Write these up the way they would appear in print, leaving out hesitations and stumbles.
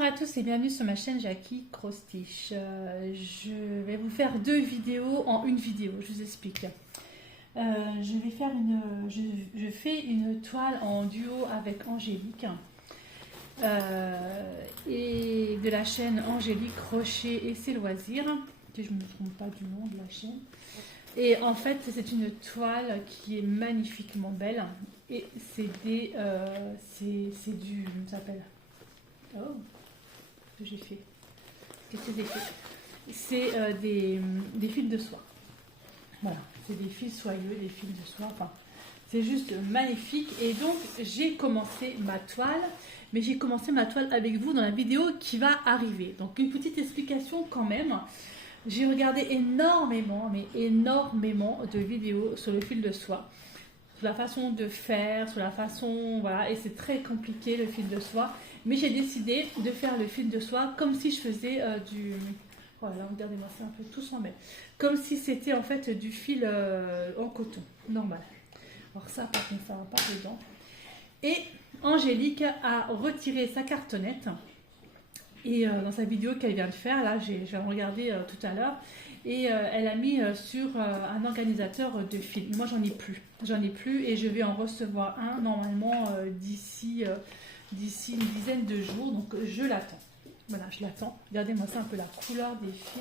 Bonjour à tous et bienvenue sur ma chaîne Jackie Crostiche. Je vais vous faire deux vidéos en une vidéo, je vous explique. Je fais une toile en duo avec Angélique et de la chaîne Angélique Crochet et ses loisirs, que je ne me trompe pas du nom de la chaîne. Et en fait, c'est une toile qui est magnifiquement belle et c'est du, ça s'appelle. Oh, que j'ai fait. Qu'est-ce que j'ai fait? C'est des fils de soie. Voilà, c'est des fils soyeux, des fils de soie. Enfin, c'est juste magnifique. Et donc, j'ai commencé ma toile, mais j'ai commencé ma toile avec vous dans la vidéo qui va arriver. Donc, une petite explication quand même. J'ai regardé énormément, mais énormément de vidéos sur le fil de soie. Sur la façon de faire, sur la façon, voilà, et c'est très compliqué le fil de soie. Mais j'ai décidé de faire le fil de soie comme si je faisais du... Voilà, regardez-moi, c'est un peu tout s'en met. Comme si c'était en fait du fil en coton, normal. Alors ça, par contre, ça va pas dedans. Et Angélique a retiré sa cartonnette. Et dans sa vidéo qu'elle vient de faire, là, j'ai regardé tout à l'heure. Et elle a mis sur un organisateur de fils. Moi, j'en ai plus. J'en ai plus et je vais en recevoir un normalement d'ici une dizaine de jours. Donc, je l'attends. Voilà, je l'attends. Regardez-moi ça un peu la couleur des fils.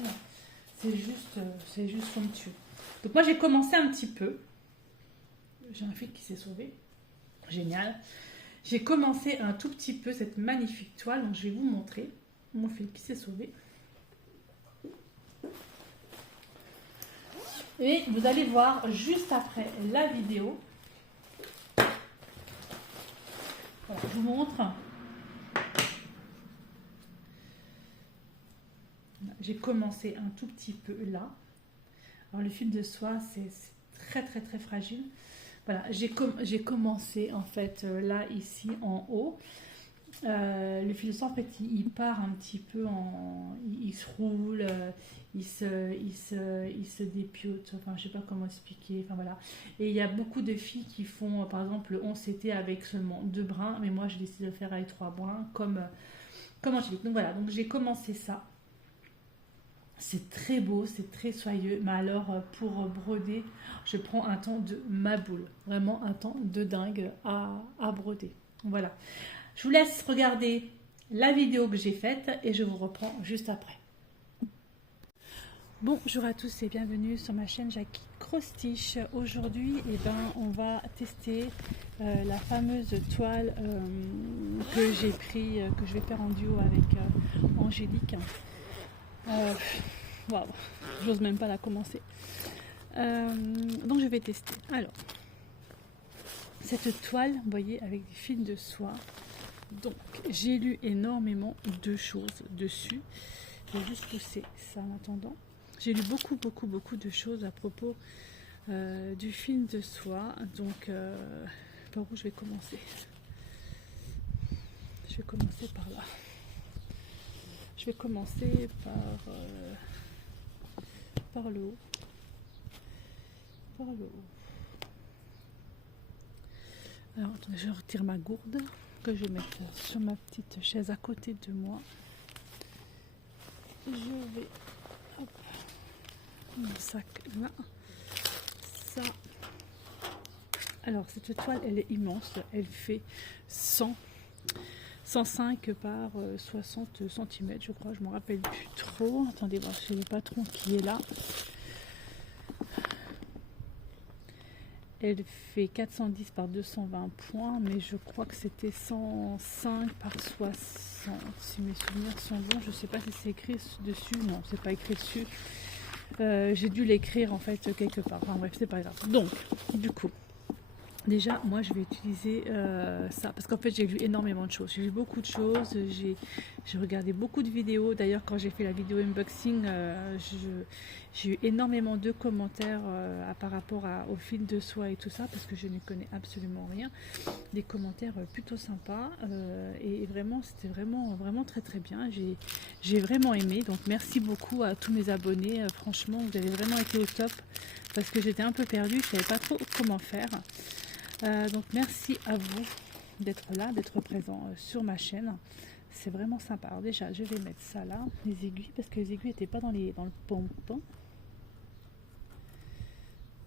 C'est juste somptueux. Donc, moi, j'ai commencé un petit peu. J'ai un fil qui s'est sauvé. Génial. J'ai commencé un tout petit peu cette magnifique toile. Donc, je vais vous montrer mon fil qui s'est sauvé. Et vous allez voir juste après la vidéo. Voilà, je vous montre. J'ai commencé un tout petit peu là. Alors le fil de soie, c'est très très très fragile. Voilà, j'ai commencé en fait là ici en haut. Le fil de soie en fait il part un petit peu il se roule, il se dépiote, enfin je sais pas comment expliquer, enfin voilà. Et il y a beaucoup de filles qui font par exemple le 11 CT avec seulement 2 brins, mais moi j'ai décidé de faire avec 3 brins comme Angélique. Donc voilà, donc j'ai commencé ça. C'est très beau, c'est très soyeux, mais alors pour broder, je prends un temps de ma boule, vraiment un temps de dingue à broder. Voilà. Je vous laisse regarder la vidéo que j'ai faite et je vous reprends juste après. Bonjour à tous et bienvenue sur ma chaîne Jackie Crostiche. Aujourd'hui, on va tester la fameuse toile que j'ai pris, que je vais faire en duo avec Angélique. Waouh, j'ose même pas la commencer. Donc je vais tester. Alors, cette toile, vous voyez, avec des fils de soie. Donc, j'ai lu énormément de choses dessus. Je vais juste pousser ça en attendant. J'ai lu beaucoup de choses à propos du fil de soie. Donc, par où je vais commencer? Je vais commencer par là. Je vais commencer par le haut. Par le haut. Alors, attendez, je retire ma gourde que je vais mettre sur ma petite chaise à côté de moi. Je vais, hop, mon sac là, ça. Alors cette toile, elle est immense, elle fait 105 par 60 cm, je crois, je ne me rappelle plus trop. Attendez, voir, c'est le patron qui est là. Elle fait 410 par 220 points, mais je crois que c'était 105 par 60. Si mes souvenirs sont bons, je ne sais pas si c'est écrit dessus. Non, c'est pas écrit dessus. J'ai dû l'écrire en fait quelque part. Enfin bref, c'est pas grave. Donc, du coup, déjà, moi je vais utiliser ça parce qu'en fait j'ai lu énormément de choses. J'ai lu beaucoup de choses, j'ai regardé beaucoup de vidéos. D'ailleurs, quand j'ai fait la vidéo unboxing, j'ai eu énormément de commentaires par rapport au fil de soie et tout ça parce que je ne connais absolument rien. Des commentaires plutôt sympas et vraiment, c'était vraiment très très bien. J'ai vraiment aimé. Donc merci beaucoup à tous mes abonnés. Franchement, vous avez vraiment été au top parce que j'étais un peu perdue, je ne savais pas trop comment faire. Donc merci à vous d'être là, d'être présent sur ma chaîne. C'est vraiment sympa. Alors déjà, je vais mettre ça là, les aiguilles, parce que les aiguilles n'étaient pas dans le pompon.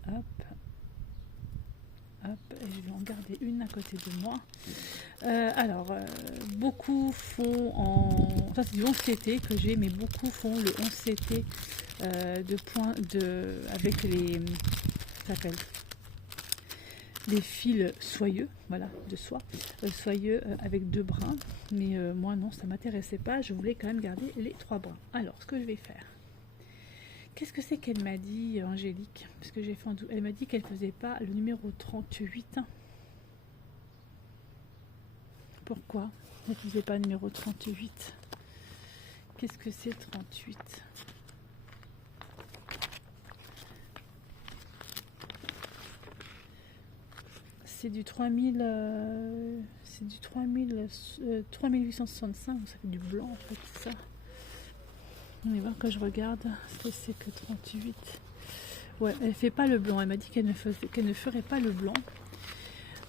Hop. Hop, et je vais en garder une à côté de moi. Beaucoup font en... Ça, c'est du 11CT que j'ai, mais beaucoup font le 11CT avec les... Ça s'appelle les fils soyeux, voilà, de soie, soyeux avec 2 brins. Mais moi, non, ça m'intéressait pas. Je voulais quand même garder les 3 brins. Alors, ce que je vais faire... Qu'est-ce que c'est qu'elle m'a dit, Angélique? Parce que j'ai fait elle m'a dit qu'elle faisait pas le numéro 38. Pourquoi elle faisait pas le numéro 38? Qu'est-ce que c'est 38? C'est du 3000, c'est du 3865, ça fait du blanc en fait, c'est ça. On va voir que je regarde ce que c'est que 38. Ouais, elle fait pas le blanc. Elle m'a dit qu'elle ne ferait pas le blanc.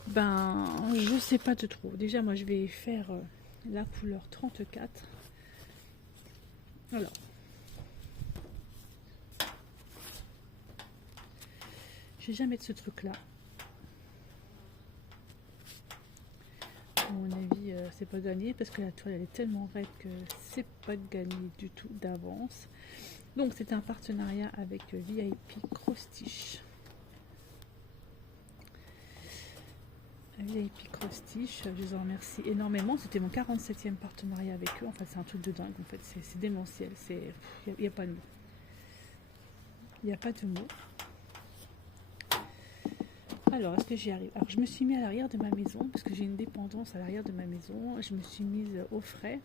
Ben, je sais pas de trop. Déjà, moi, je vais faire la couleur 34. Alors. Je vais jamais de ce truc-là. À mon avis, c'est pas gagné parce que la toile elle est tellement raide que c'est pas gagné du tout d'avance. Donc c'est un partenariat avec VIP Cross Stitch. VIP Cross Stitch, je les en remercie énormément. C'était mon 47e partenariat avec eux. Enfin, c'est un truc de dingue. En fait, c'est démentiel. Il n'y a pas de mots. Il n'y a pas de mots. Alors, est-ce que j'y arrive? Alors, je me suis mis à l'arrière de ma maison, parce que j'ai une dépendance à l'arrière de ma maison. Je me suis mise au frais,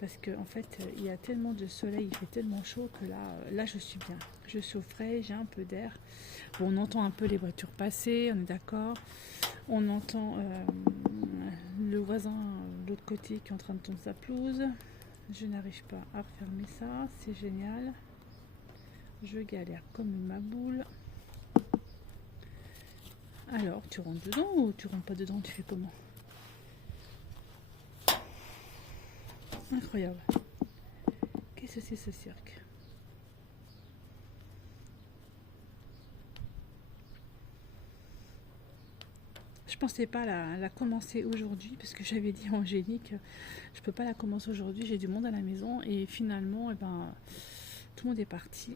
parce que en fait, il y a tellement de soleil, il fait tellement chaud que là, je suis bien. Je suis au frais, j'ai un peu d'air. Bon, on entend un peu les voitures passer, on est d'accord. On entend le voisin de l'autre côté qui est en train de tondre sa pelouse. Je n'arrive pas à refermer ça, c'est génial. Je galère comme ma boule. Alors, tu rentres dedans ou tu rentres pas dedans? Tu fais comment? Incroyable. Qu'est-ce que c'est ce cirque? Je pensais pas la commencer aujourd'hui parce que j'avais dit à Angélique, je peux pas la commencer aujourd'hui, j'ai du monde à la maison et finalement, eh ben, tout le monde est parti.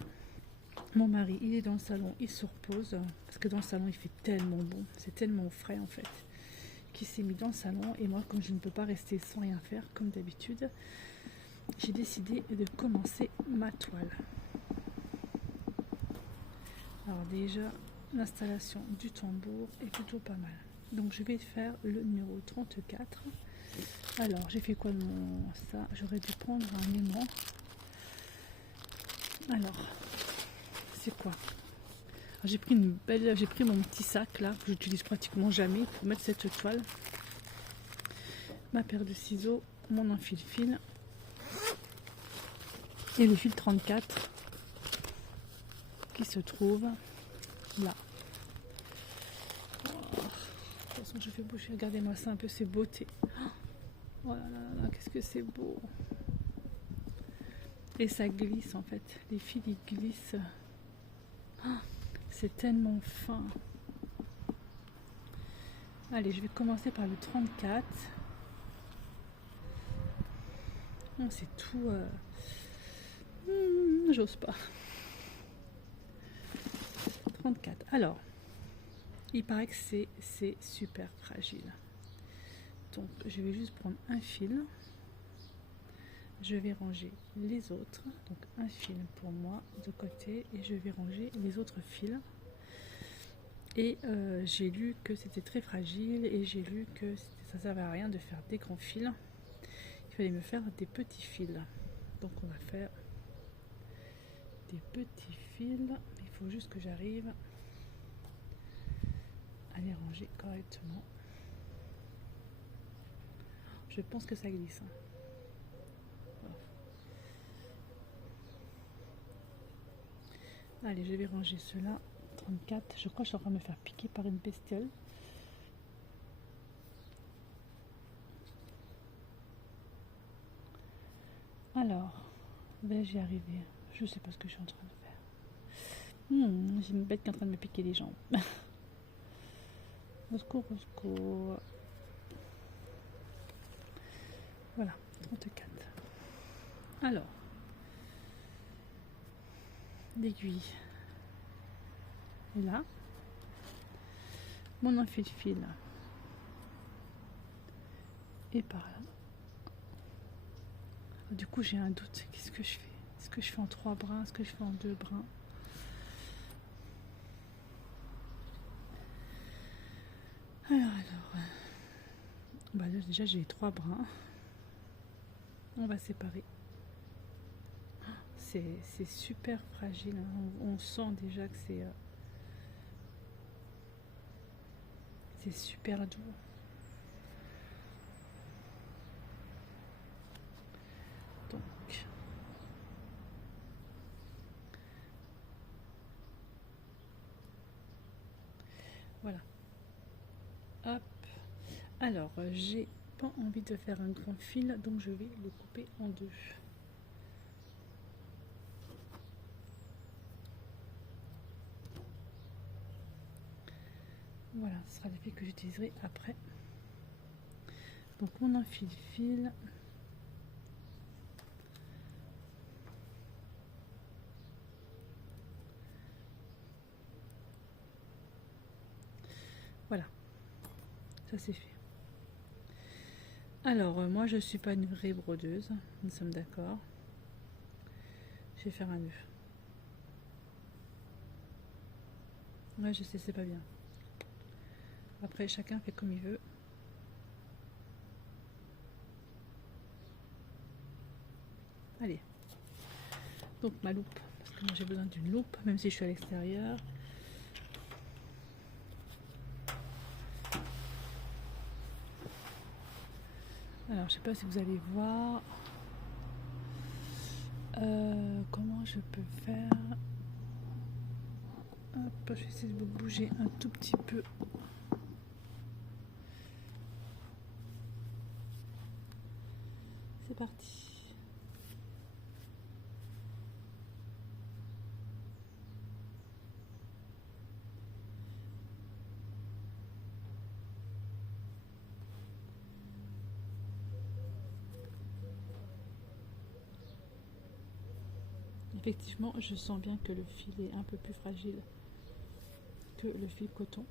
Mon mari, il est dans le salon, il se repose, parce que dans le salon, il fait tellement bon, c'est tellement frais en fait, qu'il s'est mis dans le salon. Et moi, comme je ne peux pas rester sans rien faire, comme d'habitude, j'ai décidé de commencer ma toile. Alors déjà, l'installation du tambour est plutôt pas mal. Donc je vais faire le numéro 34. Alors, j'ai fait quoi de ça? J'aurais dû prendre un aimant. Alors... c'est quoi? J'ai pris mon petit sac là que j'utilise pratiquement jamais pour mettre cette toile, ma paire de ciseaux, mon enfile-fil et le fil 34 qui se trouve là. Oh, de toute façon, je fais bouger, regardez-moi ça un peu, ces beautés. Oh là là là, qu'est-ce que c'est beau! Et ça glisse en fait, les fils ils glissent. C'est tellement fin. Allez, je vais commencer par le 34. C'est tout... j'ose pas. 34. Alors, il paraît que c'est super fragile. Donc, je vais juste prendre un fil. Je vais ranger les autres. Donc, un fil pour moi de côté. Et je vais ranger les autres fils. Et j'ai lu que c'était très fragile. Et j'ai lu que ça ne servait à rien de faire des grands fils. Il fallait me faire des petits fils. Donc, on va faire des petits fils. Il faut juste que j'arrive à les ranger correctement. Je pense que ça glisse. Allez, je vais ranger cela. 34. Je crois que je suis en train de me faire piquer par une bestiole. Alors, vais-j'y arriver? Je sais pas ce que je suis en train de faire. J'ai une bête qui est en train de me piquer les jambes. Au secours, au secours. Voilà, 34. Alors, l'aiguille est là. Mon enfile-fil est par là. Du coup, j'ai un doute. Qu'est-ce que je fais? Est-ce que je fais en 3 brins? Est-ce que je fais en 2 brins? Alors. Bah, déjà, j'ai 3 brins. On va séparer. C'est super fragile. Hein. On sent déjà que c'est super doux. Donc, voilà. Hop. Alors, j'ai pas envie de faire un grand fil, donc je vais le couper en 2. Voilà, ce sera le fil que j'utiliserai après. Donc on enfile fil. Voilà, ça c'est fait. Alors moi je suis pas une vraie brodeuse, nous sommes d'accord. Je vais faire un nœud. Ouais, je sais, c'est pas bien. Après, chacun fait comme il veut. Allez. Donc ma loupe, parce que moi j'ai besoin d'une loupe, même si je suis à l'extérieur. Alors, je sais pas si vous allez voir. Comment je peux faire? Hop, je vais essayer de bouger un tout petit peu. C'est parti. Effectivement, je sens bien que le fil est un peu plus fragile que le fil coton.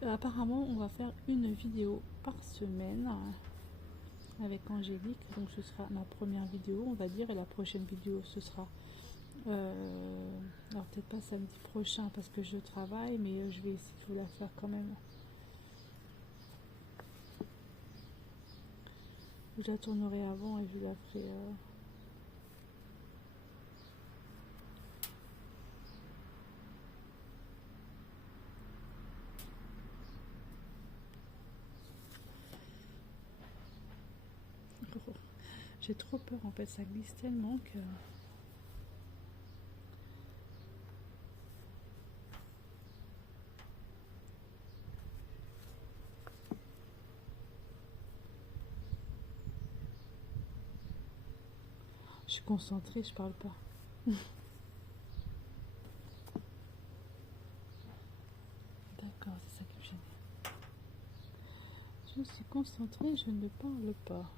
Alors, apparemment, on va faire une vidéo par semaine avec Angélique. Donc, ce sera ma première vidéo, on va dire, et la prochaine vidéo, ce sera alors peut-être pas samedi prochain parce que je travaille, mais je vais essayer de vous la faire quand même. Je la tournerai avant et je la ferai. J'ai trop peur en fait, ça glisse tellement que. Je suis concentrée, je parle pas. D'accord, c'est ça qui me gêne. Je suis concentrée, je ne parle pas.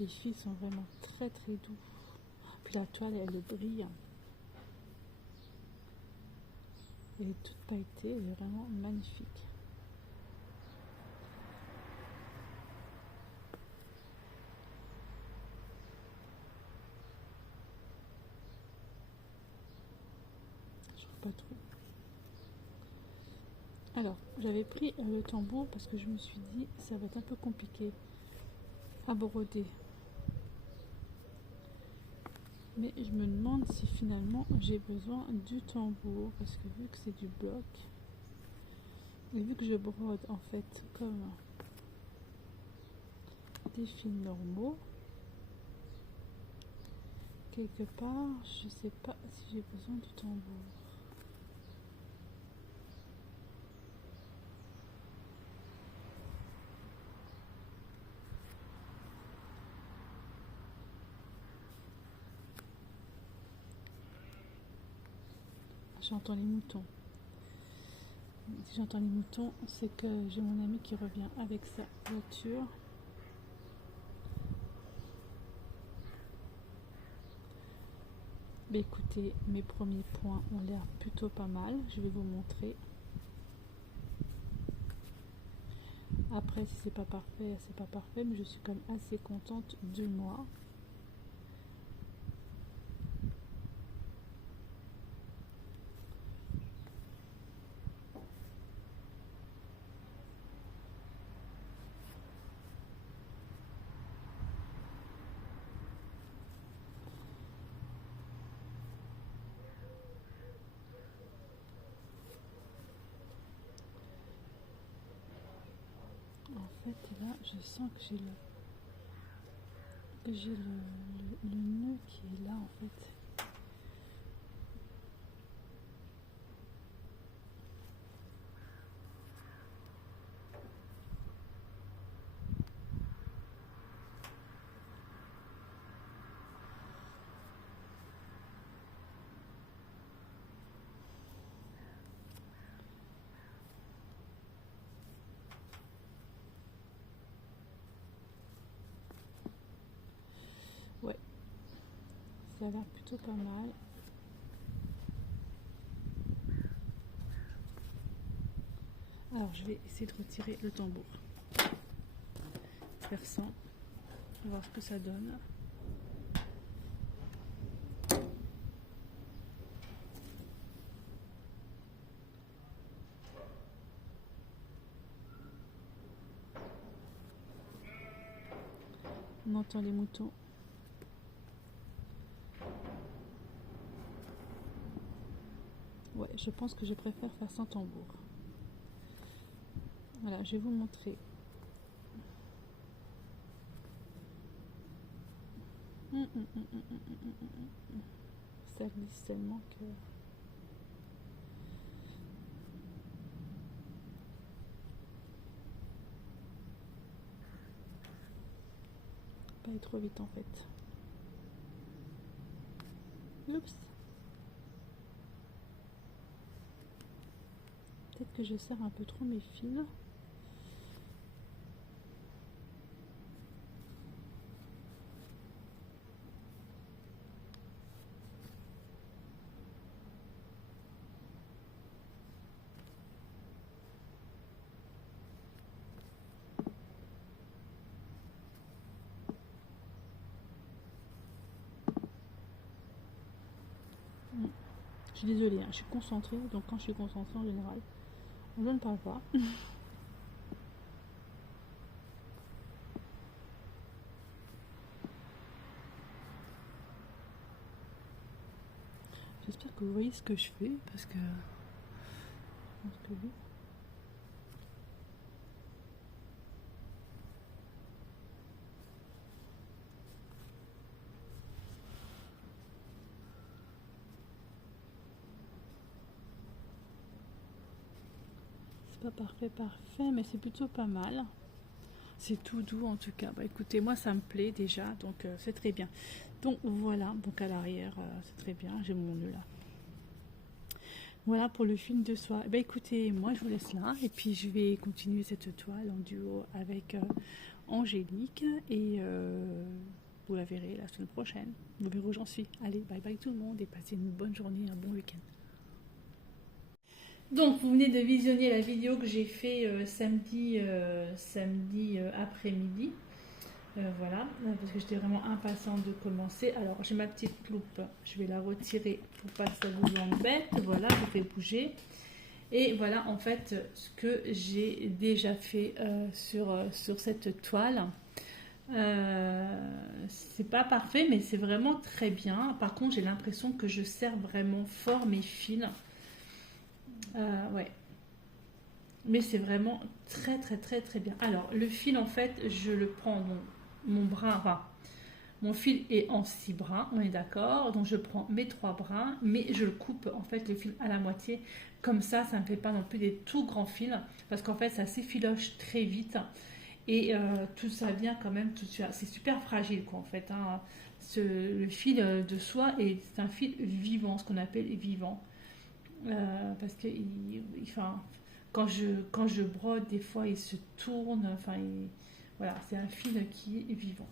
Les fils sont vraiment très très doux. Puis la toile, elle brille. Elle est toute pailletée, elle est vraiment magnifique. Je trouve pas trop. Alors, j'avais pris le tambour parce que je me suis dit ça va être un peu compliqué à broder. Mais je me demande si finalement j'ai besoin du tambour parce que vu que c'est du bloc, Et vu que je brode en fait comme des fils normaux, quelque part, je sais pas si j'ai besoin du tambour. J'entends les moutons. Si j'entends les moutons, c'est que j'ai mon ami qui revient avec sa voiture. Mais écoutez, mes premiers points ont l'air plutôt pas mal. Je vais vous montrer. Après, si c'est pas parfait, c'est pas parfait, mais je suis quand même assez contente de moi. En fait, là, je sens que j'ai le nœud qui est là, en fait. Ouais, ça a l'air plutôt pas mal. Alors, je vais essayer de retirer le tambour. Faire 100. On va voir ce que ça donne. On entend les moutons. Ouais, je pense que je préfère faire sans tambour. Voilà, je vais vous montrer. Ça glisse tellement que... Pas aller trop vite en fait. Oups. Peut-être que je serre un peu trop mes fils. Je suis désolée, hein, je suis concentrée, donc quand je suis concentrée en général, je ne parle pas. J'espère que vous voyez ce que je fais, parce que... Je pense que oui. C'est pas parfait, mais c'est plutôt pas mal. C'est tout doux en tout cas. Bah écoutez, moi ça me plaît déjà, donc c'est très bien. Donc voilà, donc à l'arrière, c'est très bien. J'ai mon nœud là. Voilà pour le film de soie. Bah écoutez, moi je vous laisse là, et puis je vais continuer cette toile en duo avec Angélique, et vous la verrez la semaine prochaine. Vous verrez où j'en suis. Allez, bye bye tout le monde, et passez une bonne journée, un bon week-end. Donc, vous venez de visionner la vidéo que j'ai fait samedi après-midi. Voilà, parce que j'étais vraiment impatiente de commencer. Alors, j'ai ma petite loupe, je vais la retirer pour pas que ça vous embête. Voilà, je fais bouger. Et voilà, en fait, ce que j'ai déjà fait sur cette toile. C'est pas parfait, mais c'est vraiment très bien. Par contre, j'ai l'impression que je serre vraiment fort mes fils. Ouais. mais c'est vraiment très très très très bien. Alors le fil en fait, je le prends mon brin, enfin, mon fil est en 6 brins, on est d'accord. Donc je prends mes 3 brins, mais je le coupe en fait le fil à la moitié. Comme ça ne me fait pas non plus des tout grands fils, parce qu'en fait ça s'effiloche très vite. Et tout ça vient quand même, c'est super fragile quoi en fait. Hein. Le fil de soie c'est un fil vivant, ce qu'on appelle vivant. Parce que enfin, quand je brode, des fois il se tourne. Enfin, voilà, c'est un fil qui est vivant.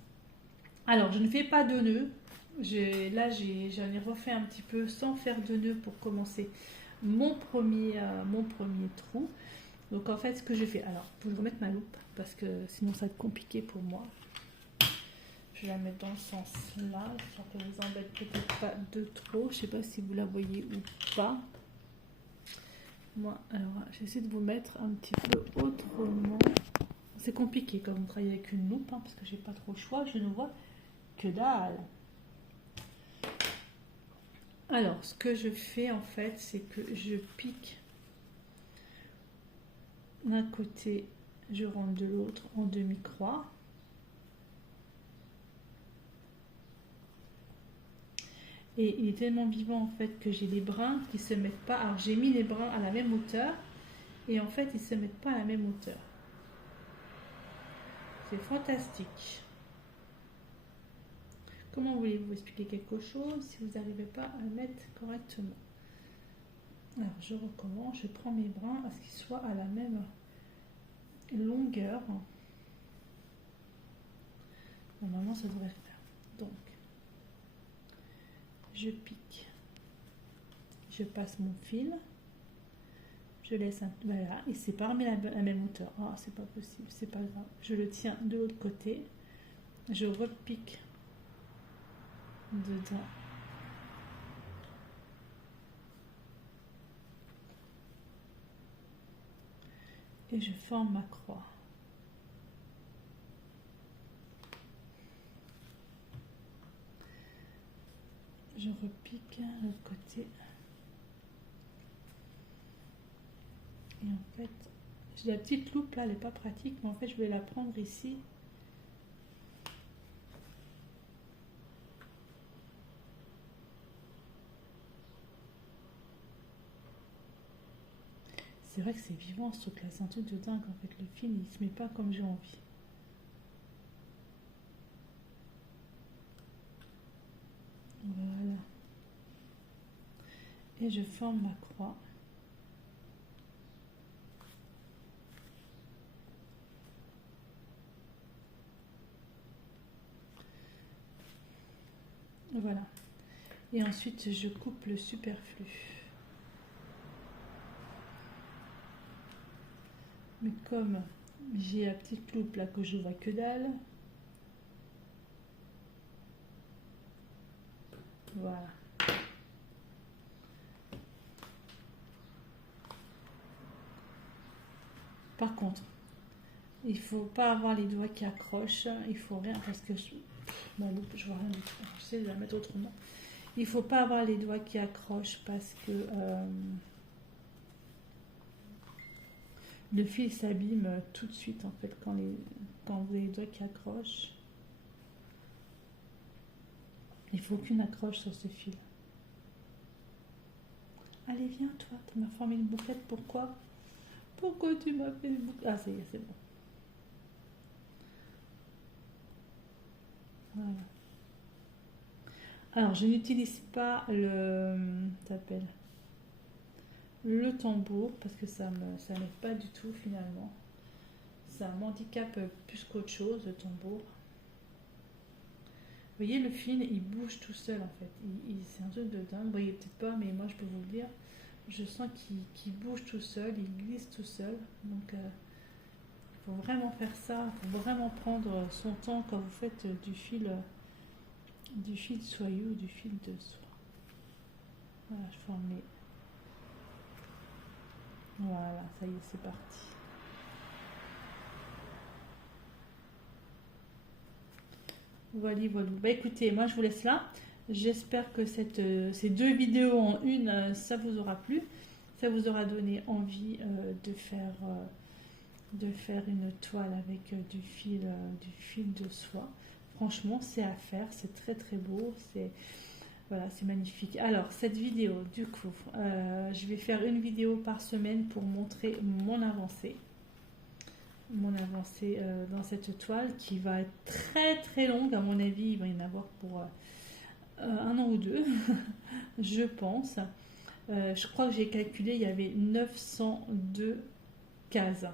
Alors, je ne fais pas de nœud. J'en ai refait un petit peu sans faire de nœud pour commencer mon premier trou. Donc, en fait, ce que je fais, alors, il faut que je remette ma loupe parce que sinon, ça va être compliqué pour moi. Je vais la mettre dans le sens là, ça ne vous embête peut-être pas de trop. Je ne sais pas si vous la voyez ou pas. Moi, alors, j'essaie de vous mettre un petit peu autrement. C'est compliqué quand on travaille avec une loupe, hein, parce que j'ai pas trop le choix. Je ne vois que dalle. Alors, ce que je fais en fait, c'est que je pique d'un côté, je rentre de l'autre en demi-croix. Et il est tellement vivant en fait que j'ai les brins qui se mettent pas. Alors j'ai mis les brins à la même hauteur et en fait ils se mettent pas à la même hauteur. C'est fantastique. Comment voulez-vous expliquer quelque chose si vous n'arrivez pas à le mettre correctement? Alors je recommence, je prends mes brins à ce qu'ils soient à la même longueur. Normalement ça devrait faire. Donc je pique, je passe mon fil, je laisse un... Voilà, et c'est pas remis à la même hauteur. Ah, c'est pas possible, c'est pas grave. Je le tiens de l'autre côté, je repique dedans. Et je forme ma croix. Je repique de l'autre côté. Et en fait, j'ai la petite loupe là, elle n'est pas pratique, mais en fait, je vais la prendre ici. C'est vrai que c'est vivant ce truc là, c'est un truc de dingue en fait, le fil il se met pas comme j'ai envie. Voilà. Et je forme ma croix. Voilà. Et ensuite je coupe le superflu. Mais comme j'ai la petite loupe là que je vois que dalle, voilà. Par contre, il faut pas avoir les doigts qui accrochent, il faut rien parce que ma loupe, je vois rien du tout. J'essaie de la mettre autrement. Il faut pas avoir les doigts qui accrochent parce que le fil s'abîme tout de suite en fait quand vous avez les doigts qui accrochent. Il faut aucune accroche sur ce fil. Allez, viens toi, tu m'as formé une bouclette, pourquoi? Pourquoi tu m'as fait une bouclette? Ah, ça y est, c'est bon. Voilà. Alors, je n'utilise pas le tambour parce que ça m'aide pas du tout finalement. Ça m'handicape plus qu'autre chose, le tambour. Vous voyez, le fil, il bouge tout seul en fait. C'est un truc de dingue. Vous voyez peut-être pas, mais moi je peux vous le dire. Je sens qu'il bouge tout seul, il glisse tout seul. Donc, il faut vraiment faire ça. Il faut vraiment prendre son temps quand vous faites du fil soyeux ou du fil de soie. Voilà, je forme les... Voilà, ça y est, c'est parti. Voilà, voilà. Bah écoutez, moi je vous laisse là. J'espère que ces deux vidéos en une, ça vous aura plu. ça vous aura donné envie de faire une toile avec du fil de soie. Franchement, c'est à faire, c'est très très beau, voilà, c'est magnifique. Alors, cette vidéo, du coup, je vais faire une vidéo par semaine pour montrer mon avancée dans cette toile qui va être très très longue. À mon avis, il va y en avoir pour 1 an ou 2, je pense. Je crois que j'ai calculé, il y avait 902 cases.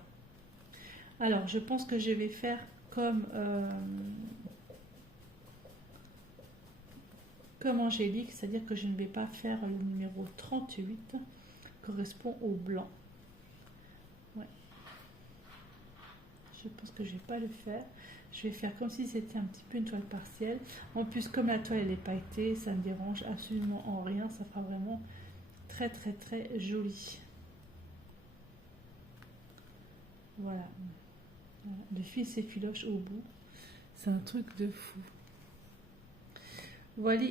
Alors, je pense que je vais faire comme Angélique, c'est-à-dire que je ne vais pas faire le numéro 38, correspond au blanc. Ouais. Je pense que je ne vais pas le faire. Je vais faire comme si c'était un petit peu une toile partielle. En plus, comme la toile elle est pailletée, ça ne me dérange absolument en rien. Ça fera vraiment très très très joli. Voilà. Le fil s'effiloche au bout. C'est un truc de fou. Voilà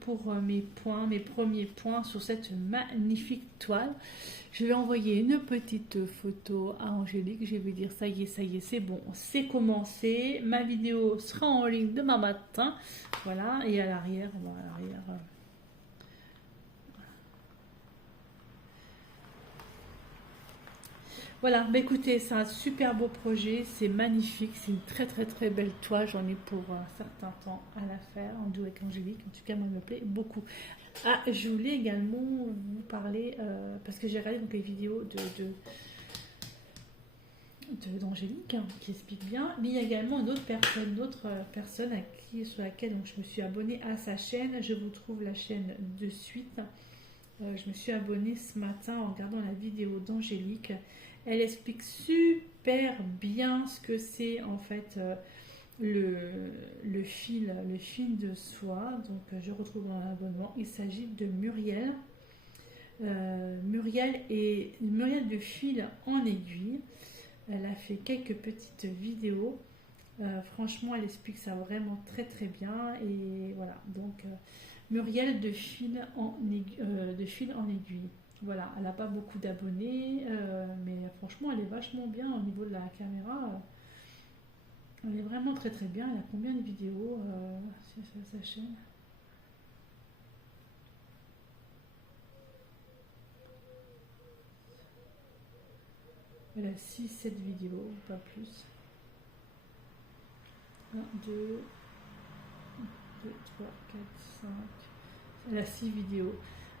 pour mes premiers points sur cette magnifique toile. Je vais envoyer une petite photo à Angélique. Je vais dire ça y est, c'est bon, c'est commencé. Ma vidéo sera en ligne demain matin. Voilà, et à l'arrière, voilà, bah écoutez, c'est un super beau projet, c'est magnifique, c'est une très très très belle toile, j'en ai pour un certain temps à la faire en duo avec Angélique, en tout cas moi elle me plaît beaucoup. Ah, je voulais également vous parler, parce que j'ai regardé donc les vidéos d'Angélique qui explique bien, mais il y a également une autre personne sur laquelle donc, je me suis abonnée à sa chaîne. Je vous trouve la chaîne de suite. Je me suis abonnée ce matin en regardant la vidéo d'Angélique. Elle explique super bien ce que c'est en fait le fil de soie. Donc je retrouve dans l'abonnement. Il s'agit de Muriel. Muriel de fil en aiguille. Elle a fait quelques petites vidéos. Franchement, elle explique ça vraiment très très bien. Et voilà, donc Muriel de fil en aiguille. Voilà, elle n'a pas beaucoup d'abonnés, mais franchement, elle est vachement bien au niveau de la caméra. Elle est vraiment très très bien. Elle a combien de vidéos sur sa chaîne? Elle a 6-7 vidéos, pas plus. 1, 2, 3, 4, 5. Elle a 6 vidéos.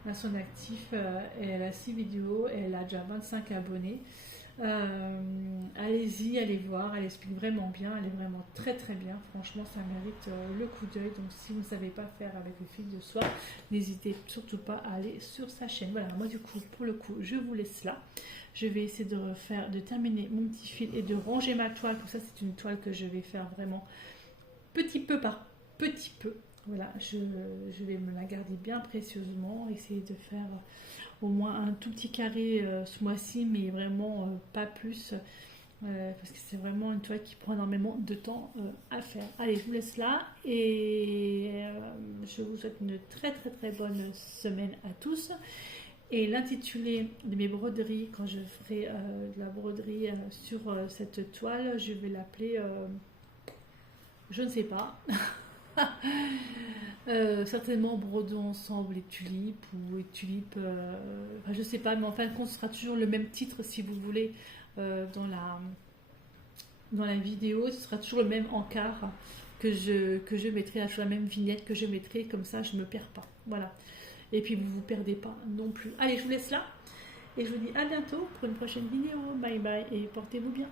À son actif, elle a 6 vidéos et elle a déjà 25 abonnés. Allez-y, allez voir, elle explique vraiment bien, elle est vraiment très très bien. Franchement, ça mérite le coup d'œil. Donc, si vous ne savez pas faire avec le fil de soie, n'hésitez surtout pas à aller sur sa chaîne. Voilà, moi du coup, pour le coup, je vous laisse là. Je vais essayer de terminer mon petit fil et de ranger ma toile. Tout ça, c'est une toile que je vais faire vraiment petit peu par petit peu. Voilà, je vais me la garder bien précieusement, essayer de faire au moins un tout petit carré ce mois-ci, mais vraiment pas plus, parce que c'est vraiment une toile qui prend énormément de temps à faire. Allez, je vous laisse là et je vous souhaite une très très très bonne semaine à tous. Et l'intitulé de mes broderies, quand je ferai de la broderie sur cette toile, je vais l'appeler, je ne sais pas. Certainement brodons ensemble les tulipes ou les tulipes, enfin, je sais pas, mais en fin de compte ce sera toujours le même titre si vous voulez dans la vidéo, ce sera toujours le même encart que je mettrai, sur la même vignette que je mettrai, comme ça je me perds pas, voilà, et puis vous perdez pas non plus. Allez, je vous laisse là et je vous dis à bientôt pour une prochaine vidéo. Bye bye et portez-vous bien.